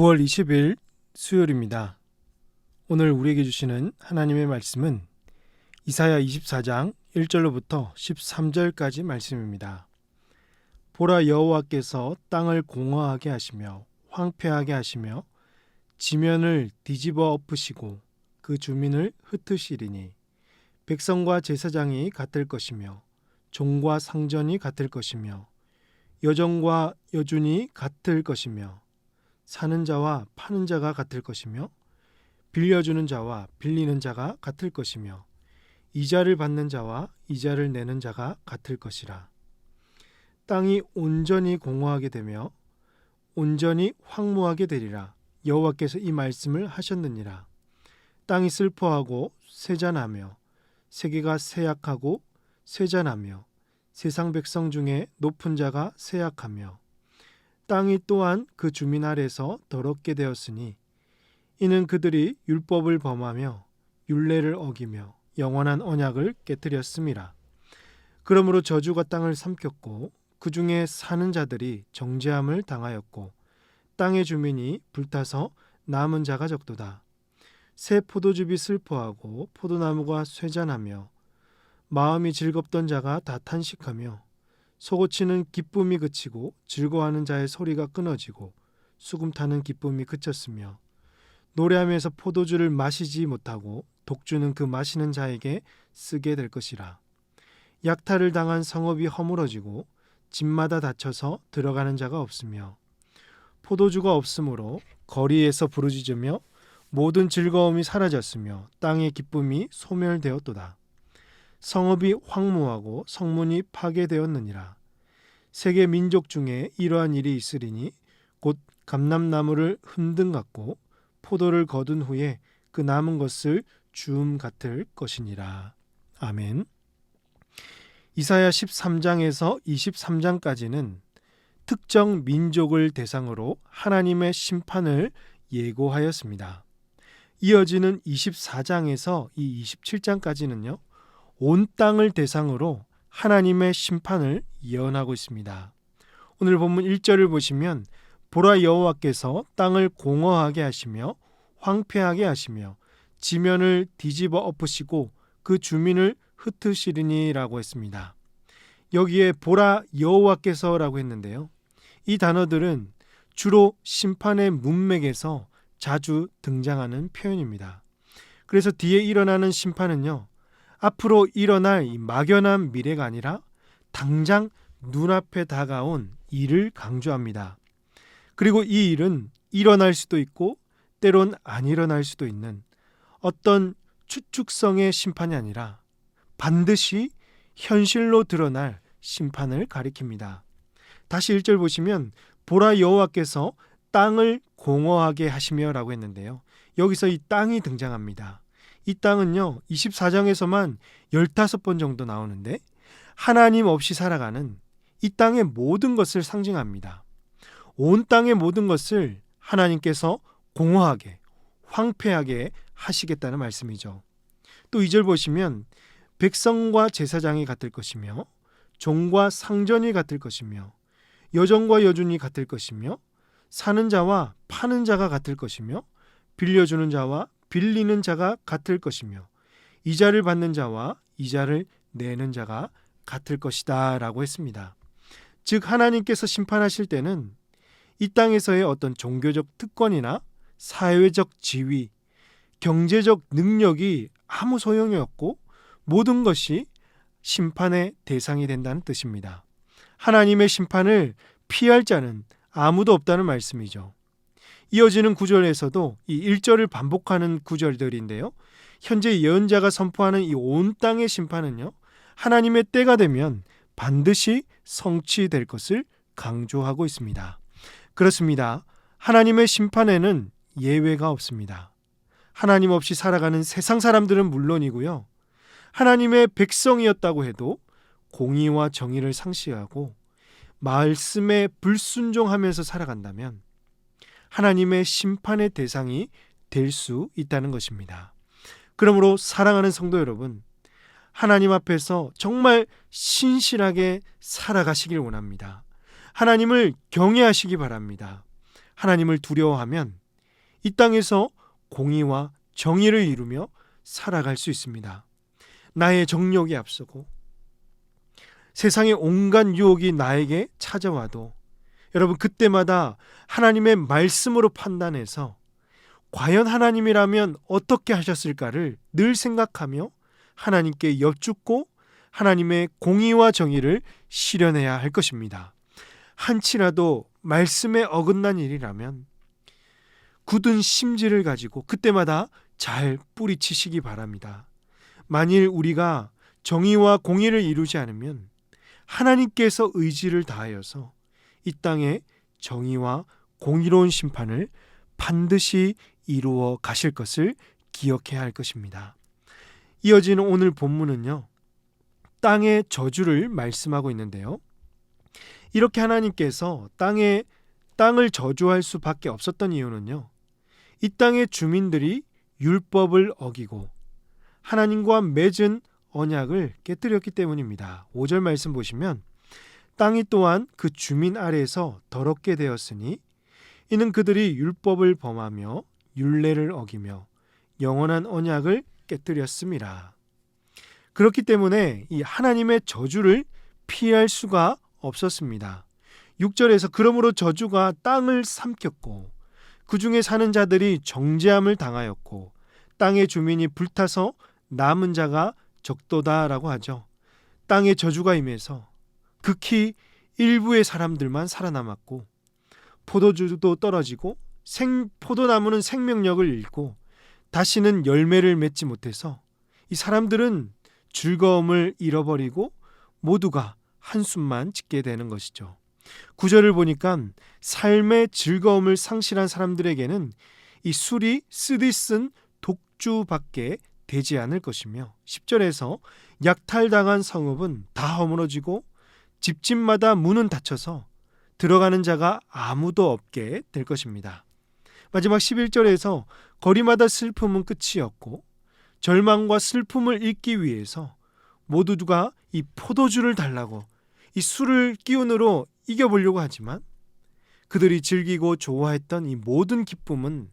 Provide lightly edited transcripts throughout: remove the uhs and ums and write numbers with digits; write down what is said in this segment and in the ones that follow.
9월 20일 수요일입니다. 오늘 우리에게 주시는 하나님의 말씀은 이사야 24장 1절로부터 13절까지 말씀입니다. 보라, 여호와께서 땅을 공허하게 하시며 황폐하게 하시며 지면을 뒤집어 엎으시고 그 주민을 흩으시리니 백성과 제사장이 같을 것이며 종과 상전이 같을 것이며 여종과 여준이 같을 것이며 사는 자와 파는 자가 같을 것이며 빌려주는 자와 빌리는 자가 같을 것이며 이자를 받는 자와 이자를 내는 자가 같을 것이라. 땅이 온전히 공허하게 되며 온전히 황무하게 되리라. 여호와께서 이 말씀을 하셨느니라. 땅이 슬퍼하고 쇠잔하며 세계가 쇠약하고 쇠잔하며 세상 백성 중에 높은 자가 쇠약하며 땅이 또한 그 주민 아래서 더럽게 되었으니 이는 그들이 율법을 범하며 율례를 어기며 영원한 언약을 깨뜨렸음이라. 그러므로 저주가 땅을 삼켰고 그 중에 사는 자들이 정죄함을 당하였고 땅의 주민이 불타서 남은 자가 적도다. 새 포도즙이 슬퍼하고 포도나무가 쇠잔하며 마음이 즐겁던 자가 다 탄식하며 소고치는 기쁨이 그치고 즐거워하는 자의 소리가 끊어지고 수금 타는 기쁨이 그쳤으며 노래하면서 포도주를 마시지 못하고 독주는 그 마시는 자에게 쓰게 될 것이라. 약탈을 당한 성읍이 허물어지고 집마다 닫혀서 들어가는 자가 없으며 포도주가 없으므로 거리에서 부르짖으며 모든 즐거움이 사라졌으며 땅의 기쁨이 소멸되었도다. 성읍이 황무하고 성문이 파괴되었느니라. 세계 민족 중에 이러한 일이 있으리니 곧 감람나무를 흔든 같고 포도를 거둔 후에 그 남은 것을 주움 같을 것이니라. 아멘. 이사야 13장에서 23장까지는 특정 민족을 대상으로 하나님의 심판을 예고하였습니다. 이어지는 24장에서 이 27장까지는요, 온 땅을 대상으로 하나님의 심판을 예언하고 있습니다. 오늘 본문 1절을 보시면 보라, 여호와께서 땅을 공허하게 하시며 황폐하게 하시며 지면을 뒤집어 엎으시고 그 주민을 흩으시리니라고 했습니다. 여기에 보라, 여호와께서라고 했는데요, 이 단어들은 주로 심판의 문맥에서 자주 등장하는 표현입니다. 그래서 뒤에 일어나는 심판은요, 앞으로 일어날 이 막연한 미래가 아니라 당장 눈앞에 다가온 일을 강조합니다. 그리고 이 일은 일어날 수도 있고 때론 안 일어날 수도 있는 어떤 추측성의 심판이 아니라 반드시 현실로 드러날 심판을 가리킵니다. 다시 1절 보시면 보라, 여호와께서 땅을 공허하게 하시며 라고 했는데요, 여기서 이 땅이 등장합니다. 이 땅은요, 24장에서만 15번 정도 나오는데 하나님 없이 살아가는 이 땅의 모든 것을 상징합니다. 온 땅의 모든 것을 하나님께서 공허하게, 황폐하게 하시겠다는 말씀이죠. 또 2절 보시면 백성과 제사장이 같을 것이며 종과 상전이 같을 것이며 여종과 여준이 같을 것이며 사는 자와 파는 자가 같을 것이며 빌려주는 자와 빌리는 자가 같을 것이며 이자를 받는 자와 이자를 내는 자가 같을 것이다 라고 했습니다. 즉 하나님께서 심판하실 때는 이 땅에서의 어떤 종교적 특권이나 사회적 지위, 경제적 능력이 아무 소용이 없고 모든 것이 심판의 대상이 된다는 뜻입니다. 하나님의 심판을 피할 자는 아무도 없다는 말씀이죠. 이어지는 구절에서도 이 1절을 반복하는 구절들인데요, 현재 예언자가 선포하는 이 온 땅의 심판은요, 하나님의 때가 되면 반드시 성취될 것을 강조하고 있습니다. 그렇습니다. 하나님의 심판에는 예외가 없습니다. 하나님 없이 살아가는 세상 사람들은 물론이고요, 하나님의 백성이었다고 해도 공의와 정의를 상시하고 말씀에 불순종하면서 살아간다면 하나님의 심판의 대상이 될 수 있다는 것입니다. 그러므로 사랑하는 성도 여러분, 하나님 앞에서 정말 신실하게 살아가시길 원합니다. 하나님을 경외하시기 바랍니다. 하나님을 두려워하면 이 땅에서 공의와 정의를 이루며 살아갈 수 있습니다. 나의 정욕이 앞서고 세상의 온갖 유혹이 나에게 찾아와도 여러분, 그때마다 하나님의 말씀으로 판단해서 과연 하나님이라면 어떻게 하셨을까를 늘 생각하며 하나님께 여쭙고 하나님의 공의와 정의를 실현해야 할 것입니다. 한치라도 말씀에 어긋난 일이라면 굳은 심지를 가지고 그때마다 잘 뿌리치시기 바랍니다. 만일 우리가 정의와 공의를 이루지 않으면 하나님께서 의지를 다하여서 이 땅에 정의와 공의로운 심판을 반드시 이루어 가실 것을 기억해야 할 것입니다. 이어지는 오늘 본문은요, 땅의 저주를 말씀하고 있는데요. 이렇게 하나님께서 땅을 저주할 수밖에 없었던 이유는요, 이 땅의 주민들이 율법을 어기고 하나님과 맺은 언약을 깨뜨렸기 때문입니다. 5절 말씀 보시면 땅이 또한 그 주민 아래에서 더럽게 되었으니 이는 그들이 율법을 범하며 율례를 어기며 영원한 언약을 깨뜨렸음이라. 그렇기 때문에 이 하나님의 저주를 피할 수가 없었습니다. 6절에서 그러므로 저주가 땅을 삼켰고 그 중에 사는 자들이 정죄함을 당하였고 땅의 주민이 불타서 남은 자가 적도다라고 하죠. 땅의 저주가 임해서 극히 일부의 사람들만 살아남았고 포도주도 떨어지고 포도나무는 생명력을 잃고 다시는 열매를 맺지 못해서 이 사람들은 즐거움을 잃어버리고 모두가 한숨만 짓게 되는 것이죠. 9절을 보니까 삶의 즐거움을 상실한 사람들에게는 이 술이 쓰디쓴 독주밖에 되지 않을 것이며 10절에서 약탈당한 성읍은 다 허물어지고 집집마다 문은 닫혀서 들어가는 자가 아무도 없게 될 것입니다. 마지막 11절에서 거리마다 슬픔은 끝이 없고 절망과 슬픔을 잊기 위해서 모두가 이 포도주를 달라고 이 술을 기운으로 이겨보려고 하지만 그들이 즐기고 좋아했던 이 모든 기쁨은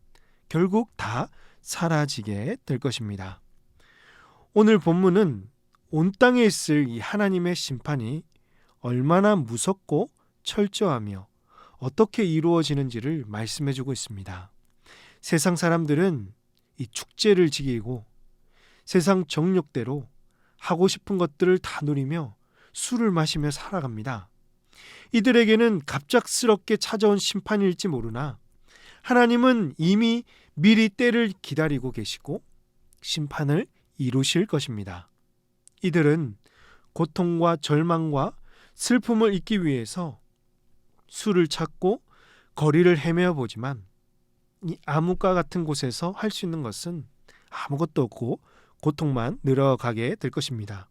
결국 다 사라지게 될 것입니다. 오늘 본문은 온 땅에 있을 이 하나님의 심판이 얼마나 무섭고 철저하며 어떻게 이루어지는지를 말씀해주고 있습니다. 세상 사람들은 이 축제를 지키고 세상 정욕대로 하고 싶은 것들을 다 누리며 술을 마시며 살아갑니다. 이들에게는 갑작스럽게 찾아온 심판일지 모르나 하나님은 이미 미리 때를 기다리고 계시고 심판을 이루실 것입니다. 이들은 고통과 절망과 슬픔을 잊기 위해서 술을 찾고 거리를 헤매어 보지만 이 암흑과 같은 곳에서 할 수 있는 것은 아무것도 없고 고통만 늘어가게 될 것입니다.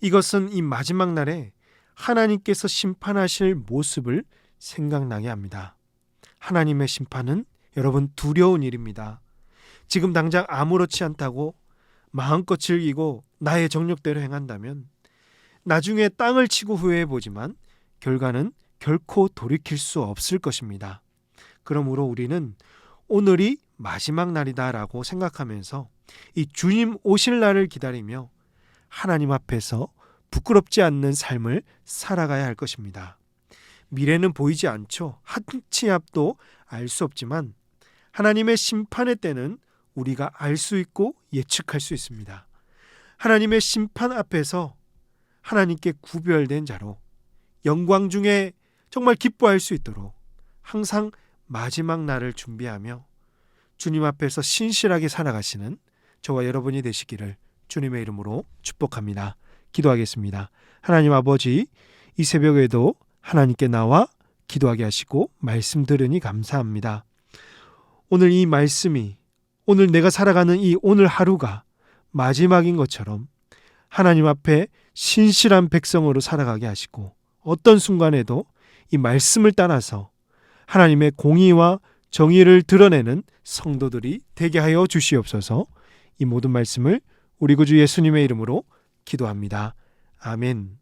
이것은 이 마지막 날에 하나님께서 심판하실 모습을 생각나게 합니다. 하나님의 심판은 여러분 두려운 일입니다. 지금 당장 아무렇지 않다고 마음껏 즐기고 나의 정욕대로 행한다면 나중에 땅을 치고 후회해보지만 결과는 결코 돌이킬 수 없을 것입니다. 그러므로 우리는 오늘이 마지막 날이다라고 생각하면서 이 주님 오실 날을 기다리며 하나님 앞에서 부끄럽지 않는 삶을 살아가야 할 것입니다. 미래는 보이지 않죠. 한치 앞도 알 수 없지만 하나님의 심판의 때는 우리가 알 수 있고 예측할 수 있습니다. 하나님의 심판 앞에서 하나님께 구별된 자로 영광 중에 정말 기뻐할 수 있도록 항상 마지막 날을 준비하며 주님 앞에서 신실하게 살아가시는 저와 여러분이 되시기를 주님의 이름으로 축복합니다. 기도하겠습니다. 하나님 아버지, 이 새벽에도 하나님께 나와 기도하게 하시고 말씀 들으니 감사합니다. 오늘 이 말씀이 오늘 내가 살아가는 이 오늘 하루가 마지막인 것처럼 하나님 앞에 신실한 백성으로 살아가게 하시고 어떤 순간에도 이 말씀을 따라서 하나님의 공의와 정의를 드러내는 성도들이 되게 하여 주시옵소서. 이 모든 말씀을 우리 구주 예수님의 이름으로 기도합니다. 아멘.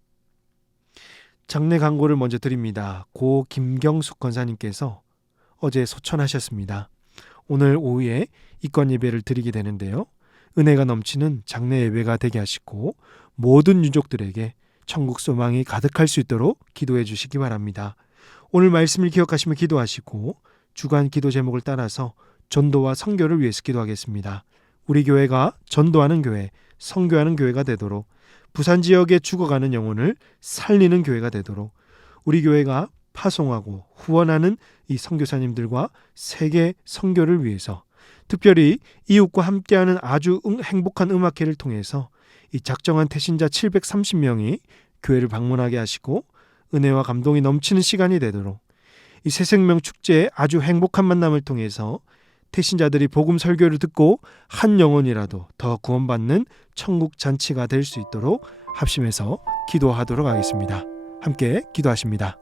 장례 광고를 먼저 드립니다. 고 김경숙 권사님께서 어제 소천하셨습니다. 오늘 오후에 이권 예배를 드리게 되는데요. 은혜가 넘치는 장례 예배가 되게 하시고 모든 유족들에게 천국 소망이 가득할 수 있도록 기도해 주시기 바랍니다. 오늘 말씀을 기억하시며 기도하시고 주간 기도 제목을 따라서 전도와 선교를 위해서 기도하겠습니다. 우리 교회가 전도하는 교회, 선교하는 교회가 되도록, 부산 지역에 죽어가는 영혼을 살리는 교회가 되도록, 우리 교회가 파송하고 후원하는 이 선교사님들과 세계 선교를 위해서, 특별히 이웃과 함께하는 아주 행복한 음악회를 통해서 이 작정한 태신자 730명이 교회를 방문하게 하시고 은혜와 감동이 넘치는 시간이 되도록, 이 새생명 축제의 아주 행복한 만남을 통해서 태신자들이 복음 설교를 듣고 한 영혼이라도 더 구원받는 천국 잔치가 될 수 있도록 합심해서 기도하도록 하겠습니다. 함께 기도하십니다.